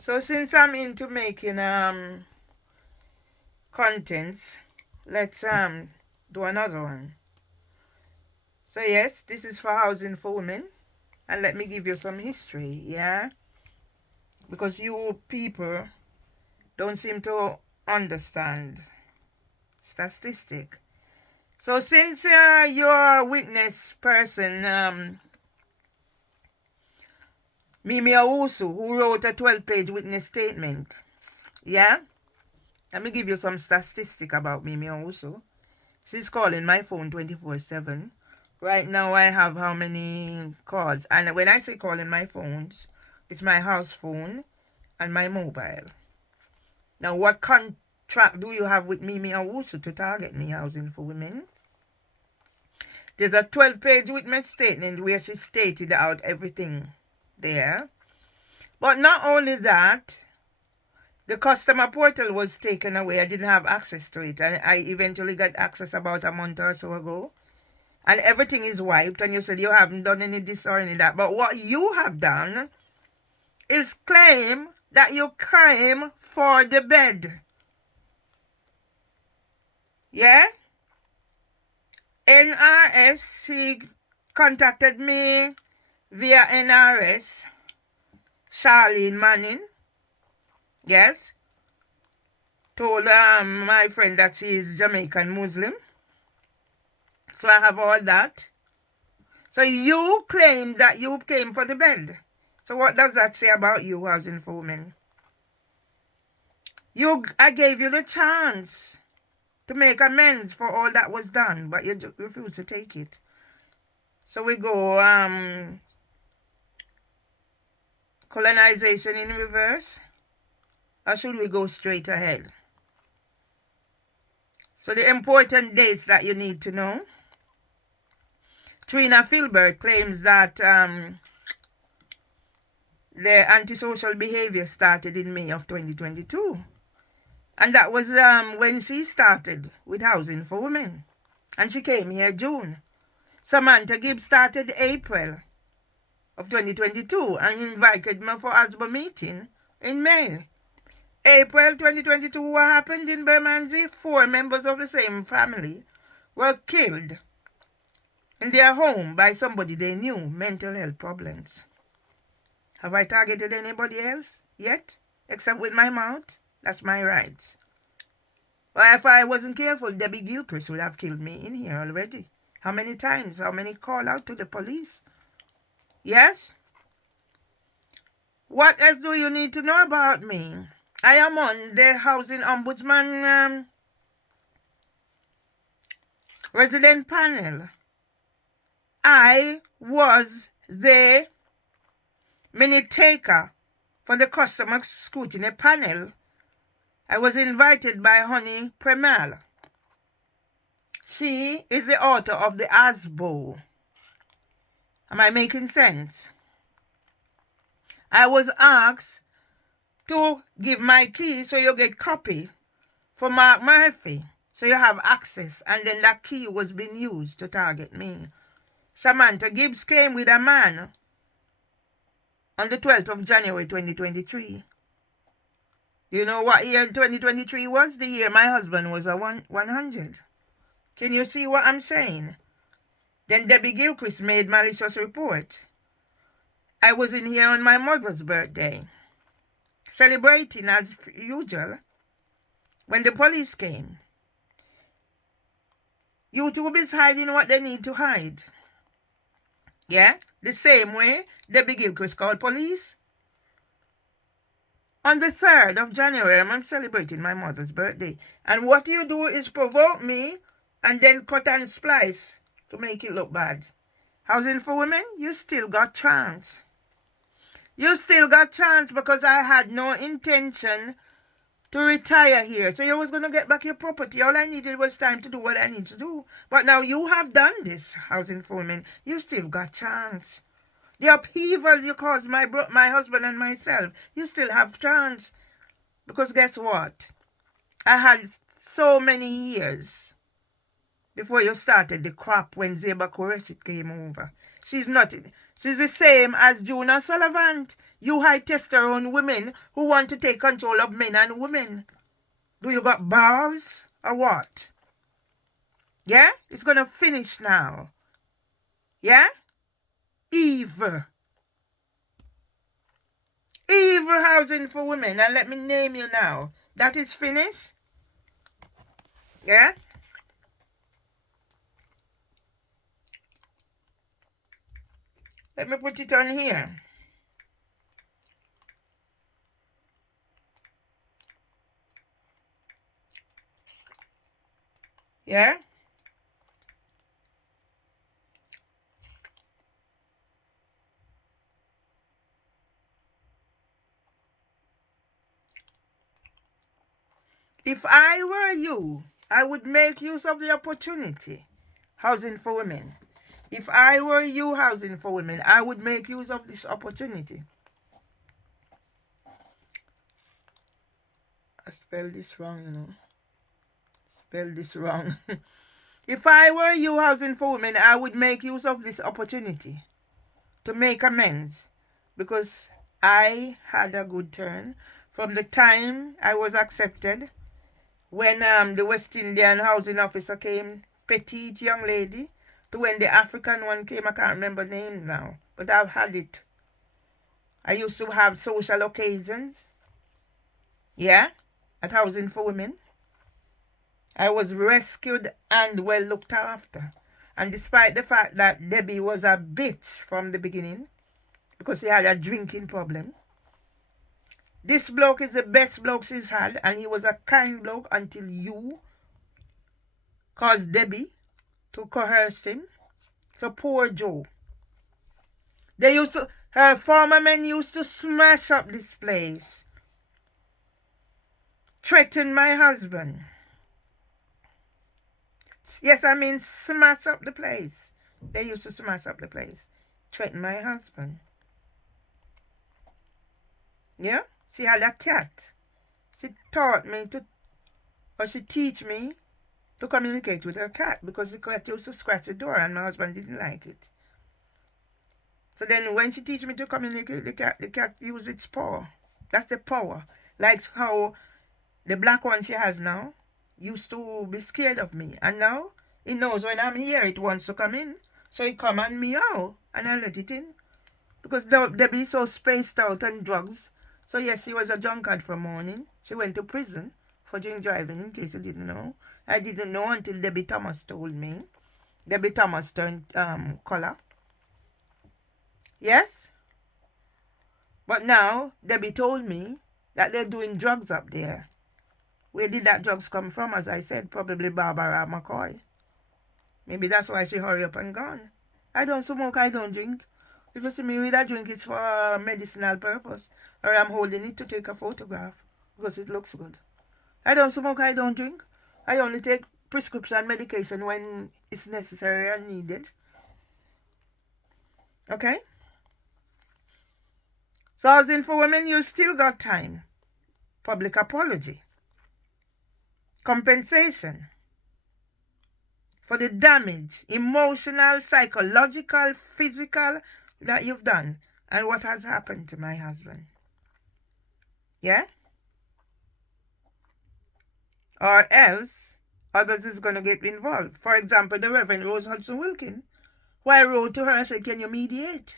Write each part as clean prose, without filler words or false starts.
So since I'm into making contents, let's do another one. So yes, this is for housing for women, and let me give you some history, yeah? Because you people don't seem to understand statistic. So since you're a witness person, Mimi Awusu, who wrote a 12-page witness statement, yeah? Let me give you some statistic about Mimi Awusu. She's calling my phone 24/7. Right now I have how many calls? And when I say calling my phones, it's my house phone and my mobile. Now what contract do you have with Mimi Awusu to target me housing for women? There's a 12-page witness statement where she stated out everything there. But not only that, the customer portal was taken away. I didn't have access to it. And I eventually got access about a month or so ago. And everything is wiped. And you said you haven't done any this or any that. But what you have done is claim that you came for the bed. Yeah? NRS, he contacted me via NRS. Charlene Manning. Yes? Told my friend that she is Jamaican Muslim. So I have all that. So you claim that you came for the bed. So what does that say about you, housing for women? I gave you the chance to make amends for all that was done, but you refused to take it. So we go colonization in reverse, or should we go straight ahead? So the important dates that you need to know. Trina Filbert claims that the antisocial behavior started in May of 2022. And that was when she started with housing for women. And she came here June. Samantha Gibbs started April of 2022 and invited me for ASBO meeting in May. April 2022, what happened in Bermondsey? 4 members of the same family were killed in their home by somebody they knew, mental health problems. Have I targeted anybody else yet? Except with my mouth? That's my rights. Well, if I wasn't careful, Debbie Gilchrist would have killed me in here already. How many times? How many call out to the police? Yes? What else do you need to know about me? I am on the Housing Ombudsman resident panel. I was the minute taker for the customer scrutiny panel. I was invited by Honey Premal. She is the author of the ASBO. Am I making sense? I was asked to give my key so you get copy for Mark Murphy. So you have access. And then that key was being used to target me. Samantha Gibbs came with a man on the 12th of January 2023. You know what year 2023 was? The year my husband was a 100. Can you see what I'm saying? Then Debbie Gilchrist made malicious report. I was in here on my mother's birthday, celebrating as usual, when the police came. YouTube is hiding what they need to hide. Yeah? The same way Debbie Gilchrist called police. On the 3rd of January, I'm celebrating my mother's birthday. And what you do is provoke me and then cut and splice to make it look bad. Housing for women, you still got chance. You still got chance because I had no intention to retire here. So you was going to get back your property. All I needed was time to do what I need to do. But now you have done this, housing for women. You still got chance. The upheaval you caused my husband and myself, you still have chance. Because guess what? I had so many years before you started the crap when Zeba Qureshi came over. She's the same as Juna Sullivan. You high testosterone women who want to take control of men and women. Do you got balls or what? Yeah? It's going to finish now. Yeah? Evil. Evil housing for women. And let me name you now. That is finished. Yeah? Let me put it on here. Yeah? If I were you, I would make use of the opportunity. Housing for women. If I were you, housing for women, I would make use of this opportunity. I spelled this wrong, you know. Spelled this wrong. If I were you, housing for women, I would make use of this opportunity to make amends, because I had a good turn from the time I was accepted when the West Indian housing officer came, petite young lady, to when the African one came. I can't remember the name now, but I've had it. I used to have social occasions, yeah, at Housing for Women. I was rescued and well looked after. And despite the fact that Debbie was a bitch from the beginning, because she had a drinking problem, this bloke is the best bloke she's had, and he was a kind bloke until you caused Debbie to coerce him. So poor Joe. Her former men used to smash up this place, threaten my husband. Yes, I mean smash up the place. They used to smash up the place, threaten my husband. Yeah, she had a cat. She taught me to, or she teach me to communicate with her cat, because the cat used to scratch the door and my husband didn't like it. So then when she teach me to communicate with the cat used its paw. That's the power. Like how the black one she has now used to be scared of me. And now it knows when I'm here it wants to come in. So it come and meow and I let it in. Because they be so spaced out on drugs. So yes, she was a drunkard from morning. She went to prison for drink driving, in case you didn't know. I didn't know until Debbie Thomas told me. Debbie Thomas turned color. Yes? But now, Debbie told me that they're doing drugs up there. Where did that drugs come from? As I said, probably Barbara McCoy. Maybe that's why she hurry up and gone. I don't smoke, I don't drink. If you see me with a drink, it's for a medicinal purpose. Or I'm holding it to take a photograph because it looks good. I don't smoke, I don't drink. I only take prescription medication when it's necessary and needed. Okay? So Housing for Women, you still got time. Public apology. Compensation for the damage, emotional, psychological, physical, that you've done and what has happened to my husband. Yeah? Or else, others is going to get involved. For example, the Reverend Rose Hudson Wilkin, who I wrote to her and said, can you mediate?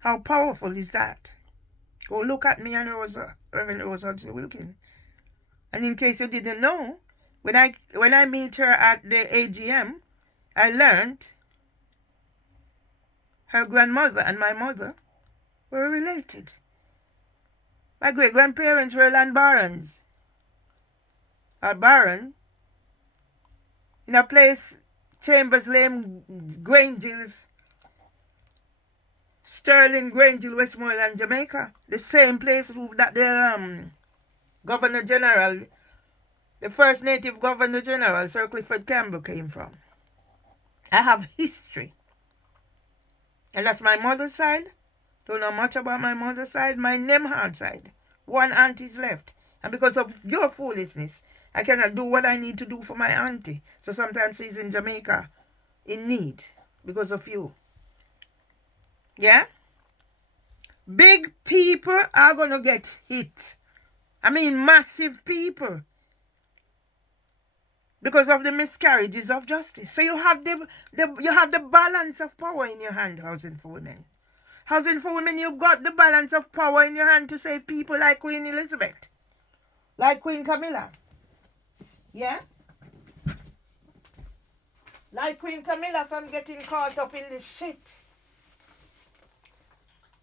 How powerful is that? Go look at me and Reverend Rose Hudson Wilkin. And in case you didn't know, when I meet her at the AGM, I learned her grandmother and my mother were related. My great-grandparents were land barons. A baron in a place, Chambers Lane, Granges, Sterling, Grangeville, Westmoreland, Jamaica. The same place that the Governor General, the first native Governor General, Sir Clifford Campbell, came from. I have history. And that's my mother's side. Don't know much about my mother's side. My Nemhard side. One auntie's left. And because of your foolishness, I cannot do what I need to do for my auntie. So sometimes she's in Jamaica in need because of you. Yeah? Big people are going to get hit. I mean, massive people. Because of the miscarriages of justice. So you have the balance of power in your hand, Housing for Women. Housing for Women, you've got the balance of power in your hand to save people like Queen Elizabeth. Like Queen Camilla. Yeah? Like Queen Camilla from getting caught up in this shit.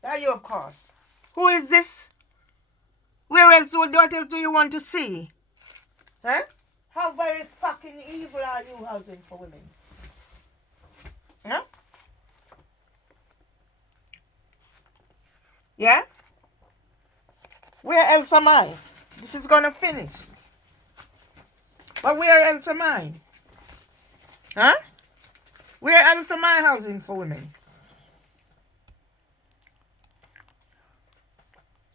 That you, of course. Who is this? Where else, what else do you want to see? Huh? How very fucking evil are you, Housing for Women? Huh? Yeah? Where else am I? This is gonna finish. But where else am I? Huh? Where else am I, Housing for Women?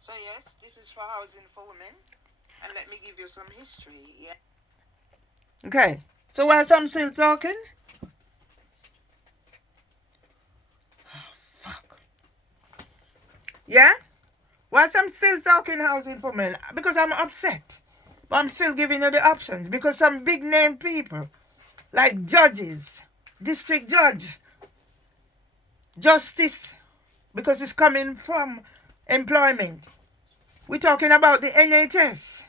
So yes, this is for Housing for Women. And let me give you some history, yeah? Okay. So whilst I'm still talking... Oh, fuck. Yeah? Whilst I'm still talking Housing for Women, because I'm upset. But I'm still giving you the options. Because some big name people, like judges, district judge, justice, because it's coming from employment. We're talking about the NHS.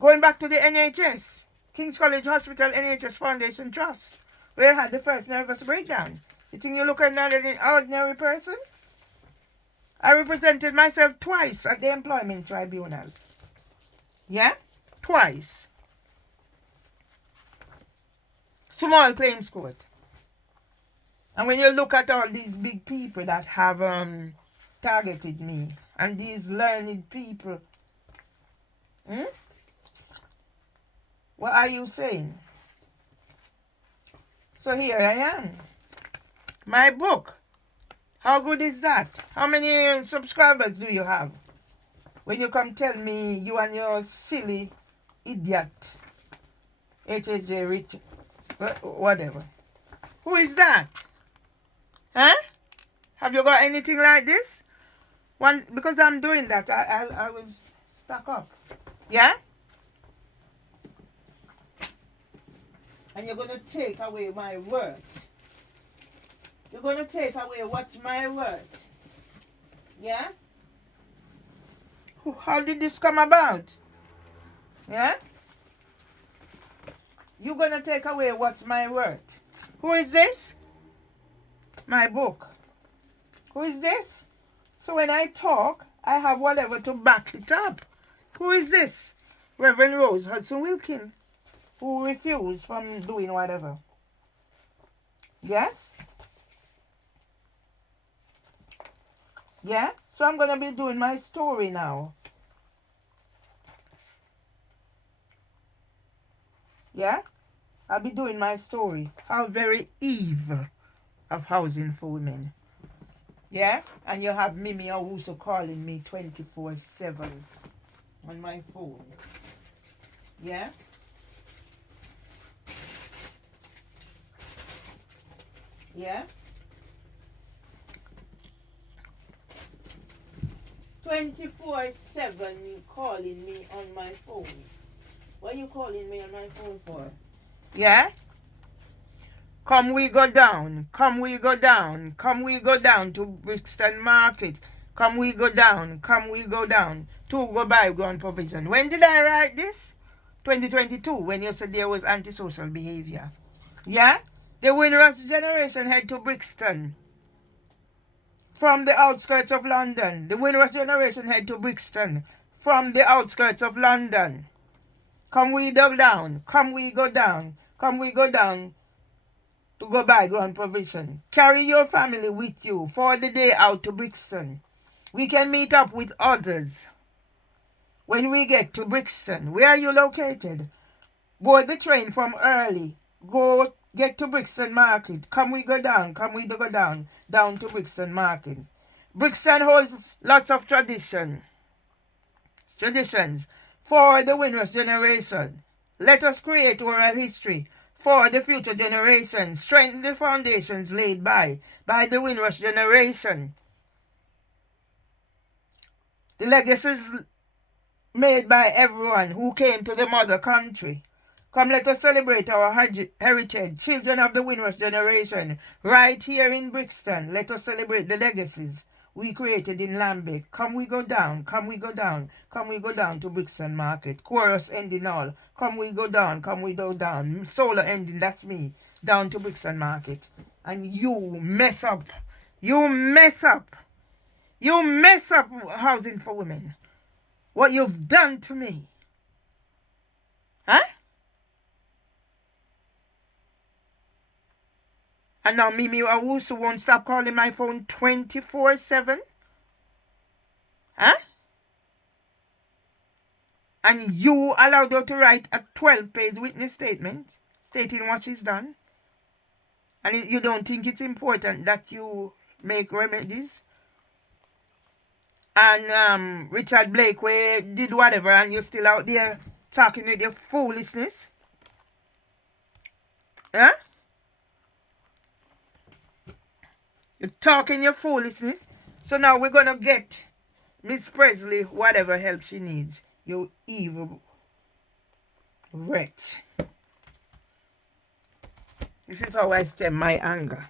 Going back to the NHS. King's College Hospital NHS Foundation Trust. Where I had the first nervous breakdown. You think you're looking at an ordinary person? I represented myself twice at the employment tribunal. Yeah? Twice. Small claims court. And when you look at all these big people that have targeted me, and these learned people, what are you saying? So here I am. My book. How good is that? How many subscribers do you have? When you come tell me you and your silly idiot HJ Rich, whatever. Who is that? Huh? Have you got anything like this? Because I'm doing that, I will stack up. Yeah? And you're going to take away my worth. You're going to take away what's my worth. Yeah? How did this come about? Yeah? You're going to take away what's my worth. Who is this? My book. Who is this? So when I talk, I have whatever to back it up. Who is this? Reverend Rose Hudson Wilkins, who refused from doing whatever. Yes? Yeah? So I'm going to be doing my story now. Yeah? I'll be doing my story. How very evil of Housing for Women. Yeah? And you have Mimi Owusu calling me 24/7 on my phone. Yeah? Yeah? 24/7 you calling me on my phone. What are you calling me on my phone for? Yeah? Come we go down. Come we go down. Come we go down to Brixton Market. Come we go down. Come we go down. To go buy ground provision. When did I write this? 2022, when you said there was antisocial behavior. Yeah? The Windrush generation head to Brixton. From the outskirts of London. The Windrush generation head to Brixton. From the outskirts of London. Come we go down. Come we go down. Come we go down to go buy ground provision. Carry your family with you for the day out to Brixton. We can meet up with others when we get to Brixton. Where are you located? Board the train from early. Go get to Brixton Market. Come we go down. Come we go down. Down to Brixton Market. Brixton holds lots of traditions for the Windrush generation. Let us create oral history for the future generations. Strengthen the foundations laid by the Windrush generation. The legacies made by everyone who came to the mother country. Come, let us celebrate our heritage, children of the Windrush generation, right here in Brixton. Let us celebrate the legacies we created in Lambic. Come we go down, come we go down, come we go down to Brixton Market. Chorus ending all. Come we go down, come we go down. Solo ending, that's me. Down to Brixton Market. And you mess up. You mess up. You mess up housing for women. What you've done to me. Huh? And now Mimi Awusu won't stop calling my phone 24/7. Huh? And you allowed her to write a 12-page witness statement stating what she's done. And you don't think it's important that you make remedies? And Richard Blake, where did whatever, and you're still out there talking with your foolishness? Huh? You're talking your foolishness. So now we're going to get Miss Presley whatever help she needs. You evil wretch. This is how I stem my anger.